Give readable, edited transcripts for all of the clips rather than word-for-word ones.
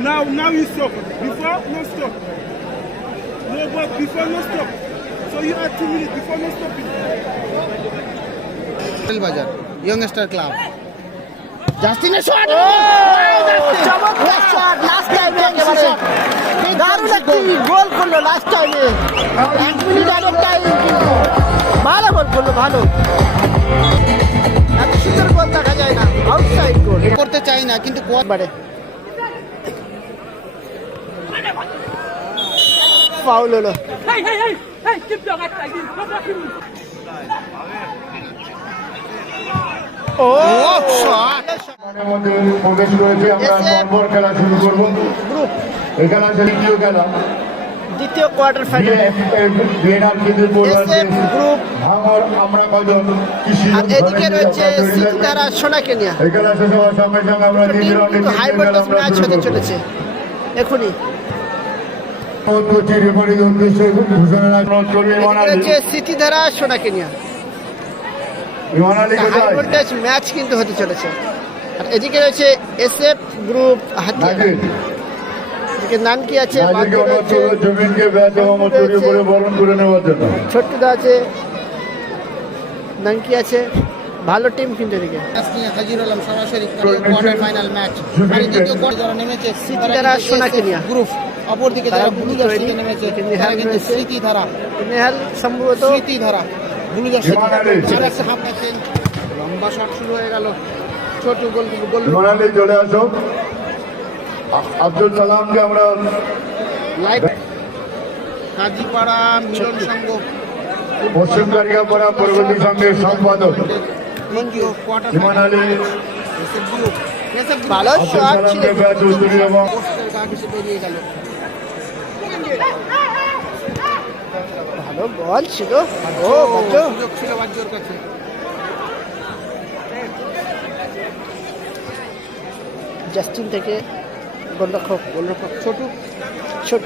Now you stop. Before, no stop. No, but before, no stop. So you had 2 minutes before, no stopping. বাজার ইয়ংস্টার club জাস্টিনের shot চমৎকার shot last টাইমে একেবারে দারুণ একটি গোল করলো last টাইমে 1 মিনিট আগের টাইম ভালো গোল করলো ভালো এত সুন্দর গোল দেখা যায় না আউটসাইড গোল করতে চাই না কিন্তু বাড়ে ফাউল হলো ও শট মধ্যে প্রবেশ করেছে আমরা নম্বর খেলা শুরু করব গ্রুপ এই খেলা দ্বিতীয় খেলা দ্বিতীয় কোয়ার্টার ফাইনাল ট্রেনার কিন্তু এসএফ গ্রুপ ভাঙর আমরা কজন কৃষি আর এদিকে রয়েছে সিতারা সোনাকেনিয়া এই খেলা শেষ হওয়ার সঙ্গে সঙ্গে আমরা দ্বিতীয় রাউন্ডে হাই ভোল্টেজ ম্যাচ হতে চলেছে এখনই বিপরীত উদ্দেশ্যে ঘোষণা চলবে রয়েছে সিতিধারা সোনাকেনিয়া বিমানালি হাই ভোল্টেজ ম্যাচ কিন্তু হতে চলেছে আর এদিকে রয়েছে এসএফ গ্রুপ হাতিয়ার এদিকে নাম কি আছে জমিনকে ব্যাচ এবং তৈরি করে বরণ করে নেওয়ার জন্য ছোট্টদা আছে নাম কি আছে ভালো টিম কিন্তু এদিকে হাজির হলাম সরাসরি কোয়ার্টার ফাইনাল ম্যাচ আর দ্বিতীয় কোয়ার্টার যারা নেমেছে সিতিধারা সোনাকেনিয়া গ্রুপ অপরদিকে যারা ব্লু জার্সি নেমেছে তারা কিন্তু স্মৃতিধারা নেহাল সম্ভবত স্মৃতিধারা ব্লু জার্সি আর একটা হাফ ম্যাচেন লম্বা শট শুরু হয়ে গেল ছোট গোল গোল বিমানালি চলে আসো আব্দুল সালামকে আমরা লাইভ কাজীপাড়া মিলন সংঘ পশ্চিম কারিকাপাড়া পরবর্তী সঙ্গের সম্পাদক কোয়ার্টার বিমানালি ভালো শট ছিল ব্যাচ উত্তরী এবং বেরিয়ে গেল ভালো বল ছিল ও বাচ্চা সুযোগ ছিল বাজ্যর কাছে জাস্টিন থেকে গোলরক্ষক ছোট ছোট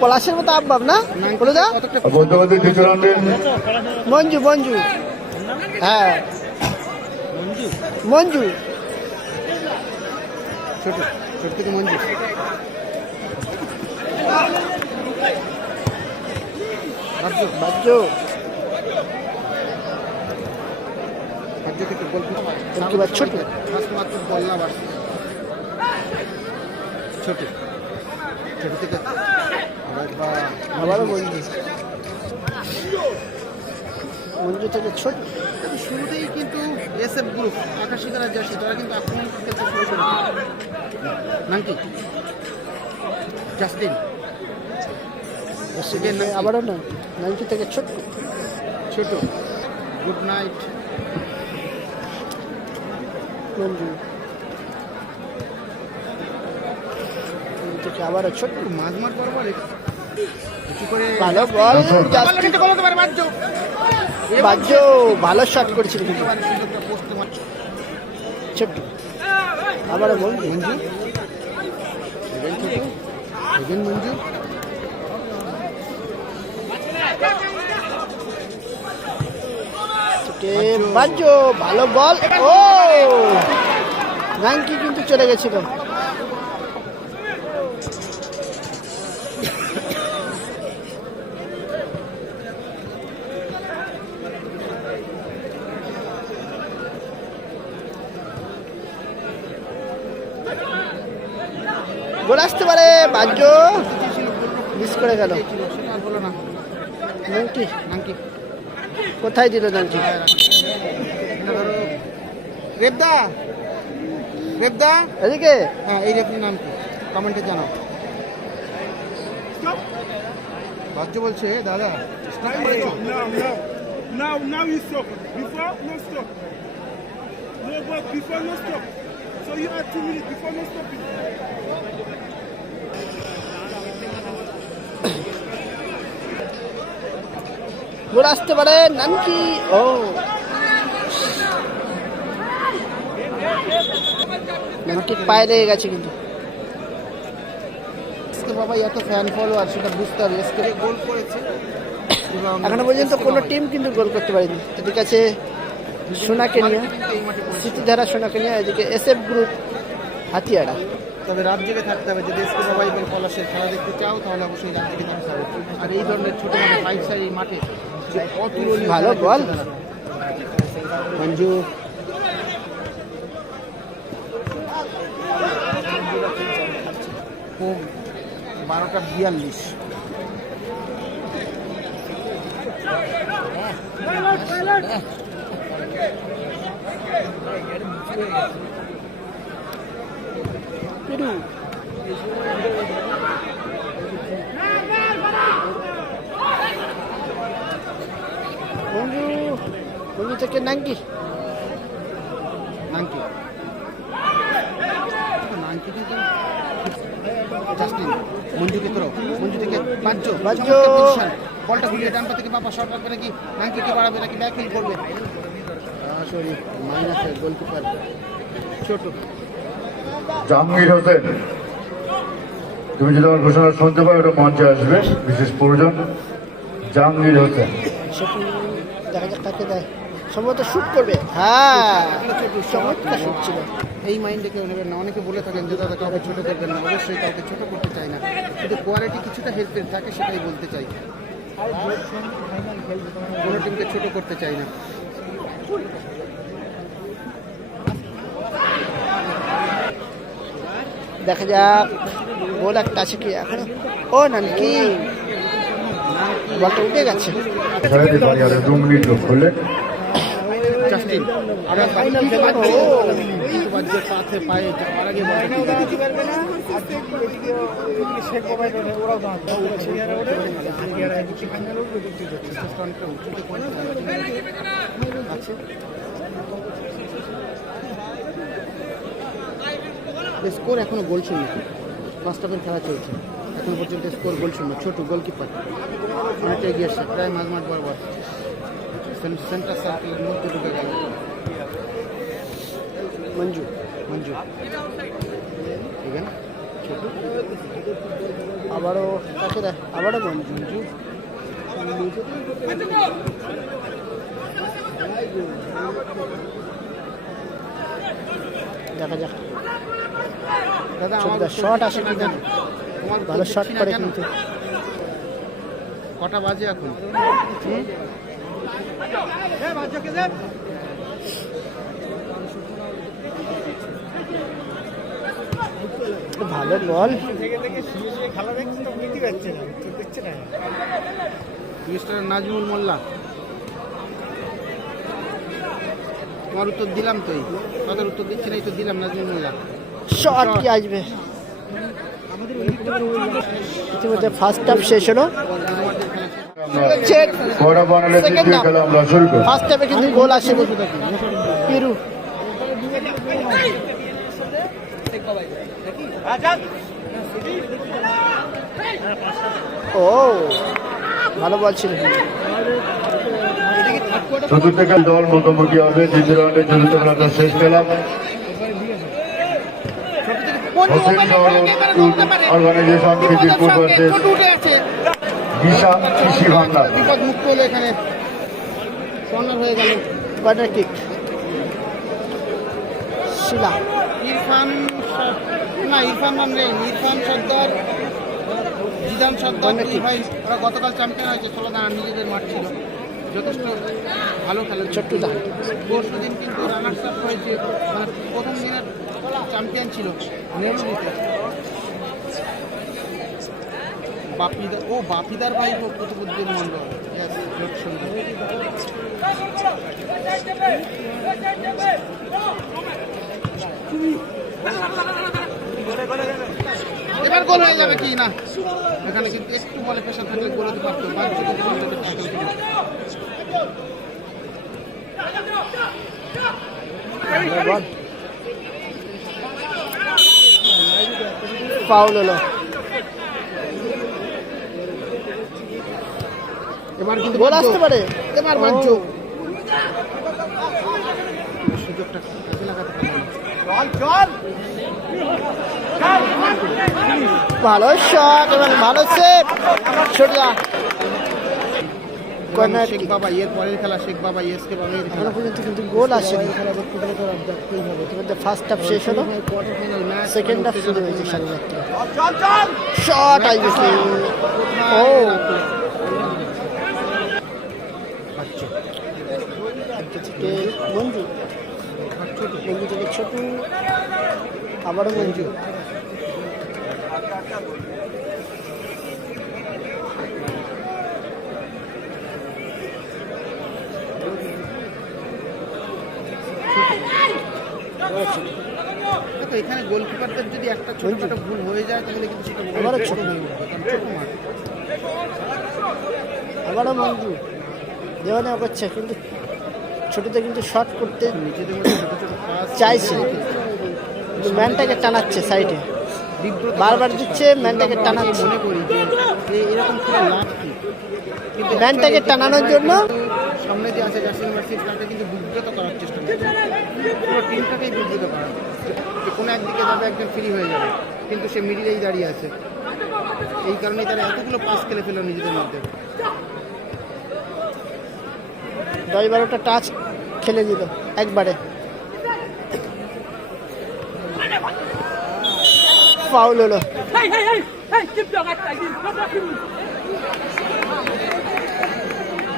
পলাশের মতো আব্বাব না বলে দা বলতে বলতে দ্বিতীয় রাউন্ডে মঞ্জু মঞ্জু হ্যাঁ মঞ্জু ছোট ছোট থেকে মঞ্জু বাজ্য রাজ্য থেকে গোল এবার ছোট মাত্র বল না বাড়ছে ছোট ছোট থেকে আবারও মঞ্জু মঞ্জু থেকে ছোট শুরুতেই কিন্তু এসএফ গ্রুপ আকাশী তারা জার্সি তারা কিন্তু আক্রমণ করতে শুরু করে নাম কি জাস্টিন আবারও না 90 থেকে ছোট ছোট গুড নাইট মঞ্জু থেকে আবারও ছোট মাঝমার বরাবর কি করে ভালো বল জাস্টিন কিন্তু বলতে পারে বাজ্য বাজ্য ভালো শট করেছিল কিন্তু ছোট আবারও মঞ্জু মঞ্জু মঞ্জু বাজ্য ভালো বল ও রাঙ্কি কিন্তু চলে গেছিল গোল আসতে পারে বাজ্য মিস করে গেল নাঙ্কি নাঙ্কি কোথায় দিল নাঙ্কি রেবদা রেবদা এদিকে হ্যাঁ এই রেফারির নাম কি কমেন্টে জানাও বাচ্চ বলছে দাদা Now you stop. Before, no stop. No, but before, no stop. So you had 2 minutes before, no stopping. গোল আসতে পারে নাঙ্কি ও নাঙ্কি পায়ে লেগে গেছে কিন্তু বাবা এত ফ্যান ফলোয়ার সেটা বুঝতে হবে এসকে গোল করেছে এখনো পর্যন্ত কোনো টিম কিন্তু গোল করতে পারেনি। এদিকে আছে সোনাকে নিয়ে, স্মৃতিধারা সোনাকে নিয়ে, এদিকে SF গ্রুপ হাতিয়াড়া। তবে রাত জেগে থাকতে হবে। যদি এসকে মোবাইল পলাশের খেলা দেখতে চাও তাহলে অবশ্যই রাত জেগে থাকতে হবে। আর এই ধরনের ছোটো মাঠে 5 সারি মাঠে অতুলনীয় ভালো বল মঞ্জু। ও 12:42। পেরু মঞ্জু থেকে নাঙ্কি নাঙ্কি কিন্তু জাস্টিন মঞ্জুকে তোর মঞ্জু থেকে বাজ্য বলটা ঘুরিয়ে ডানপা থেকে বাবা শট রাখবে নাকি নাঙ্কিকে বাড়াবে নাকি ব্যাকফিল করবে? সরি মাইনাসের গোলকিপার ছোট জাহাঙ্গীর হোসেন, তুমি যদি আমার ঘোষণা শুনতে পাও ওটা মঞ্চে আসবে, বিশেষ প্রয়োজন। জাহাঙ্গীর হোসেন দেখা যাক কাকে দেয়, সম্ভবত শুট করবে। হ্যাঁ চমৎকার শুট ছিল। এই মাইন্ডে কেউ নেবেন না। অনেকে বলে থাকেন যে দাদা কাউকে ছোটো করবেন না, অবশ্যই কাউকে ছোটো করতে চাই না, কিন্তু কোয়ালিটি কিছুটা হেল্পের থাকে সেটাই বলতে চাই। কোনো টিমকে ছোটো করতে চাই না। দেখা যাক গোল একটা আছে কি এখন। ও নানকি বলটা উঠে গেছে। 2 মিনিট লোক হলে জাস্টিন পাথে পায়ে যাওয়ার আগে স্কোর এখনো গোল শূন্য। ফার্স্ট হাফের খেলা চলছে, এখনো পর্যন্ত স্কোর গোল শূন্য। ছোট গোলকিপার অনেকটা এগিয়ে আসছে, প্রায় মাঝমাঠ বরাবর সেন্টার সার্কেলের মধ্যে ঢুকে গেল। মঞ্জু এখানে ছোট আবারও কাকে দেয়, আবারও মঞ্জু। দেখা যাক দাদা আমার শট আসে কি না। তোমার ভালো শট করে কিন্তু। কটা বাজে এখন? ভালো বল মিস্টার নাজমুল মোল্লা, তোমার উত্তর দিলাম তো, কত উত্তর দিচ্ছি না, এই তো দিলাম নাজমুল মোল্লা। শট কি আসবে। ইতিমধ্যে ফার্স্ট হাফ শেষ হলো। ফার্স্ট হাফে কিন্তু গোল আসেনি পেরু। ও ভালো বল ছিল। চতুর্থ দল মুখোমুখি হবে। দ্বিতীয় রাউন্ডে চতুর্থ খেলাটা শেষ পেলাম। হোসেন অর্গানাইজেশন খিদিরপুর ভার্সেস দিশা কৃষি ভান্ডার। বিপদ মুক্ত হলো এখানে, কর্নার হয়ে গেল। কর্নার কিক শিলা ইরফান নাম নেই, ইরফান সর্দার, জিদান সর্দার, দুই ভাই ওরা গতকাল চ্যাম্পিয়ন হয়েছে। ষোলোদানা নিজেদের মাঠ ছিল, যথেষ্ট ভালো খেলে। ছোট্ট দান পরশু দিন কিন্তু রানার্স আপ হয়েছে, মানে প্রথম দিনের চ্যাম্পিয়ন ছিল নেহরুলিতে। বাপিদার ভাই কুতুবুদ্দিন মন্ডল, জোট সুন্দর। এবার গোল হয়ে যাবে কি না, এখানে কিন্তু একটু বলে প্রেশার থাকলে গোল হতে পারতো। ফাউল হলো। এবার কিন্তু গোল আসতে পারে। এবার বাঞ্চু সুযোগটা কাজে লাগাতে পারবে। ভালো শট এবং ভালো সেভ। সোজা কর্নার শেখ কিক। বাবা এর পরের খেলা শেখ বাবা এসকে বাবাইয়ের খেলা। এখনো পর্যন্ত কিন্তু গোল আসেনি। ইতিমধ্যে ফার্স্ট হাফ শেষ হলো, quarter final match, second half শুরু হয়েছে সাড়ে 4টায়। Shot IBC. ও থেকে মঞ্জু, মঞ্জু থেকে ছোটু, আবারও মঞ্জু। দেখো এখানে গোলকিপারদের যদি একটা ছোটখাটো ভুল হয়ে যায় তাহলে কিন্তু সেটা আবারও ছোট ছোট। হয়ে উঠবে, কারণ ছোট মাঠ। আবারও মঞ্জু দেওয়া নেওয়া করছে, কিন্তু ছোটতে কিন্তু শট করতে নিজেদের মধ্যে ছোট ছোট পাস চাইছে, কিন্তু ম্যানটাকে টানাচ্ছে সাইডে, বিব্রত বারবার করার দিচ্ছে, চেষ্টা। ম্যানটাকে আমরা টানাচ্ছে। মনে করি যে এরকম করে লাভ কি, কিন্তু ম্যানটাকে actually টানানোর দেখতে জন্য হয় কিন্তু সামনে যে আছে জার্সি ইউনিভার্সিটি তাকে কিন্তু বিব্রত করার চেষ্টা করছে, পুরো টিমটাকেই বিব্রত করা, যে কোনো একদিকে যাবে একজন ফ্রি হয়ে যাবে, কিন্তু সে মিডিলেই দাঁড়িয়ে আছে। এই কারণেই তারা এতগুলো পাস খেলে ফেলো নিজেদের মধ্যে। 10-12টা টাচ খেলে দিল একবারে। ফাউল হলো।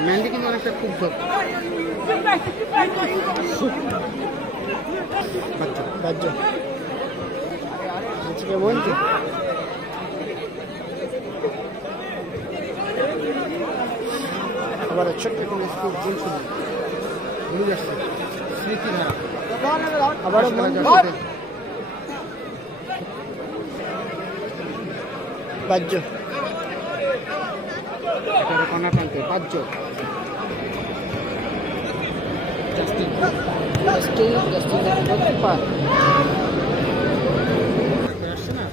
ম্যান্ডি কিন্তু অনেকটা খুব রাজ্য আজকে মঞ্জু, আবার ছোট্ট কোনো স্কুল ভুল শুধু ভুলে যাচ্ছে স্মৃতিধারা। আবারও মঞ্জু, রাজ্য একেবারে কর্নার প্রান্তে বাহ্য আসছে না।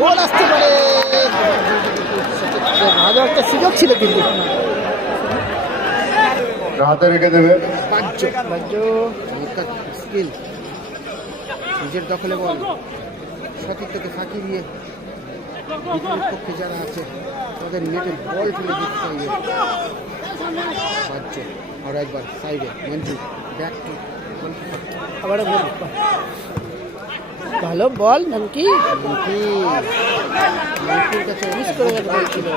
গোল আসতে পারে, ভালো একটা সুযোগ ছিল কিন্তু। হাতে রেখে দেবে। বাহ্য রাজ্য স্কিল, নিজের দখলে বল, সতীর্থকে ফাঁকি দিয়ে বিপরীত পক্ষে যারা আছে তাদের নেটে বল ফেলে দিতে চাইবে। বাহ্য আর একবার সাইডে মঞ্জু ব্যাক টু আবারও গোল, ভালো বল নাকি মঞ্জুর কাছে মিস করে গেল বল ছিল।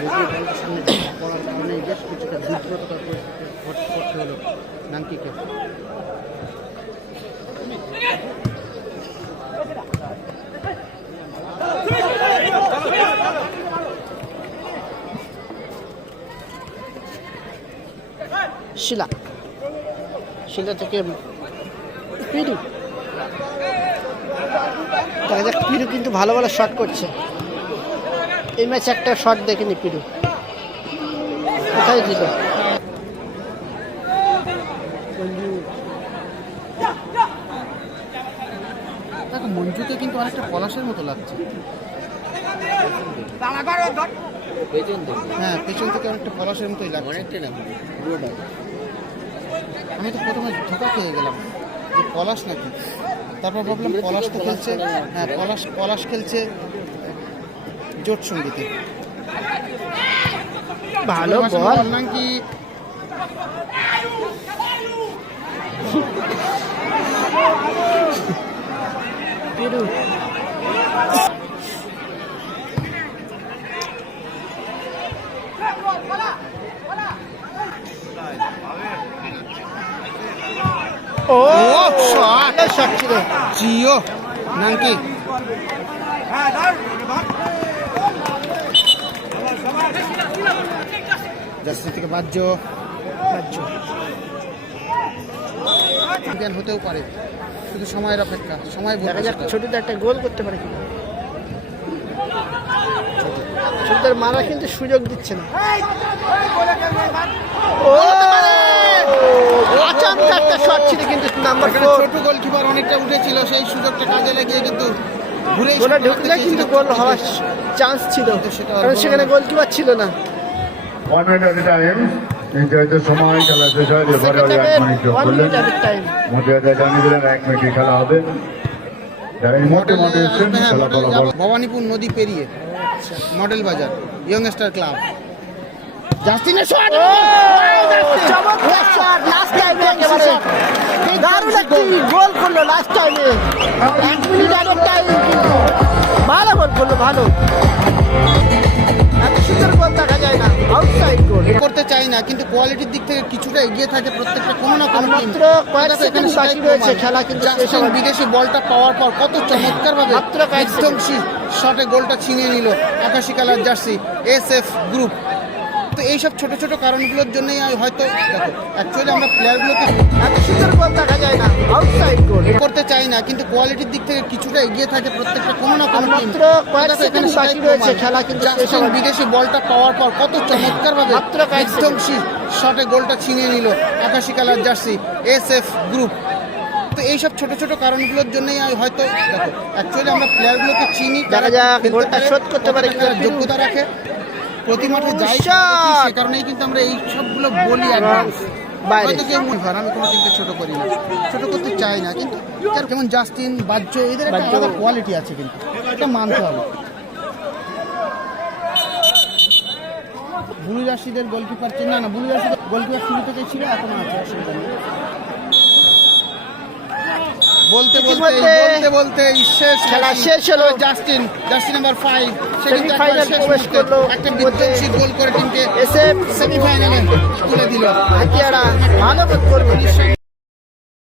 যদিও বলটা সামনে পড়ার কারণে বেশ কিছুটা বিব্রতকর পরিস্থিতি করতে হলো নাঙ্কিকে। শিলা, শিলা থেকে পিরু, দেখা যাক পিরু কিন্তু ভালো ভালো শট করছে। এই ম্যাচে একটা শট দেখেনি পিরু, কোথায় দিল দেখো মঞ্জুকে কিন্তু অনেকটা পলাশের মতো লাগছে। হ্যাঁ পেছন থেকে অনেকটা পলাশের মতোই লাগছে অনেকটা না। আমি তো প্রথমে ধোকা খেয়ে গেলাম যে পলাশ নাকি, তারপর ভাবলাম পলাশ তো খেলছে, হ্যাঁ পলাশ খেলছে জোট সঙ্গীতে। ভালো বল, নাকি পিরু ও শট শট ছিল। জিও নাকি জার্সি থেকে বাহ্য চ্যাম্পিয়ন হতেও পারে, শুধু সময়ের অপেক্ষা, সময় দেখা বলবে যাক সেটা। ছোটদের একটা গোল করতে পারে কিনা। ছোটদের মারা কিন্তু সুযোগ দিচ্ছে না। ও আচমকা একটা শট ছিল কিন্তু নাম্বার এখানে 4 ছোট গোলকিপার অনেকটা উঠেছিল, সেই সুযোগটা কাজে লাগিয়ে কিন্তু ঘুরে গোলে ঢুকলে কিন্তু গোল হওয়ার চান্স ছিল, সেটা কারণ সেখানে গোলকিপার ছিল না। 1 minute at a time. নির্ধারিত সময় খেলা শেষ হয়, রেফারি আর 1 মিনিট যোগ 1 করলেন। Minute added time. মধ্যে জানিয়ে দিলেন 1 মিনিটে খেলা হবে। যারা এই মুহূর্তে মাঠে এসেছেন হ্যাঁ, খেলা মডেল ফলাফল যাব ভবানীপুর নদী পেরিয়ে মডেল বাজার ইয়ংস্টার ক্লাব। জাস্টিনের শট, চমৎকার শট লাস্ট টাইমে একেবারে দারুণ একটি গোল করলো লাস্ট টাইমে 1 মিনিট অ্যাডেড টাইম। ভালো গোল করলো, ভালো, এত সুন্দর গোল দেখা যায় না, আউটসাইড গোল। করতে চাই না কিন্তু কোয়ালিটির দিক থেকে কিছুটা এগিয়ে থাকে প্রত্যেকটা কোনো না কোনো টিম। মাত্র কয়েক সেকেন্ড বাকি রয়েছে খেলা, কিন্তু শেষ হবে। বিদেশি বলটা পাওয়ার পর কত চমৎকার ভাবে মাত্র কয়েক বিধ্বংসী শটে গোলটা ছিনিয়ে নিল আকাশি কালার জার্সি এসএফ গ্রুপ। তো এইসব ছোট ছোট কারণগুলোর জন্যই হয়তো দেখো অ্যাকচুয়ালি আমরা প্লেয়ারগুলোকে এত সুন্দর গোল দেখা যায় না, আউটসাইড গোল। করতে চাই না কিন্তু কোয়ালিটির দিক থেকে কিছুটা এগিয়ে থাকে প্রত্যেকটা কোনো না কোনো টিম। মাত্র কয়েক সেকেন্ড বাকি রয়েছে খেলা, কিন্তু শেষ হবে। বিদেশি বলটা পাওয়ার পর কত চমৎকার ভাবে মাত্র কয়েক বিধ্বংসী শটে গোলটা ছিনিয়ে নিল আকাশি কালার জার্সি এসএফ গ্রুপ। তো এইসব ছোট ছোট কারণগুলোর জন্যই হয়তো দেখো অ্যাকচুয়ালি আমরা প্লেয়ারগুলোকে চিনি, দেখা যাক গোলটা শোধ করতে পারে কিনা। যোগ্যতা রাখে, প্রতি মাঠে যাই শট! সে কারণেই কিন্তু আমরা এই সবগুলো বলি অ্যাডভান্স। বাইরে। হয়তো কেউ মনে হয় আমি কোনো টিমকে ছোট করি না, ছোট করতে চাই না, কিন্তু যার যেমন জাস্টিন বাহ্য এদের একটা আলাদা কোয়ালিটি আছে, কিন্তু এটা মানতে হবে। ব্লু জার্সিদের গোলকিপার না ব্লু জার্সিদের গোলকিপার শুরু থেকে ছিল, এখনো আছে, অসুবিধা নেই। বলতে বলতে শেষ খেলা শেষ হলো। জাস্টিন নাম্বার 5 সেমিফাইনাল প্রবেশ করলো। একটা বিধ্বংসী গোল করে টিমকে এসএফ সেমিফাইনালে তুলে দিল। হাতিয়ারা ভালো গোল করলো।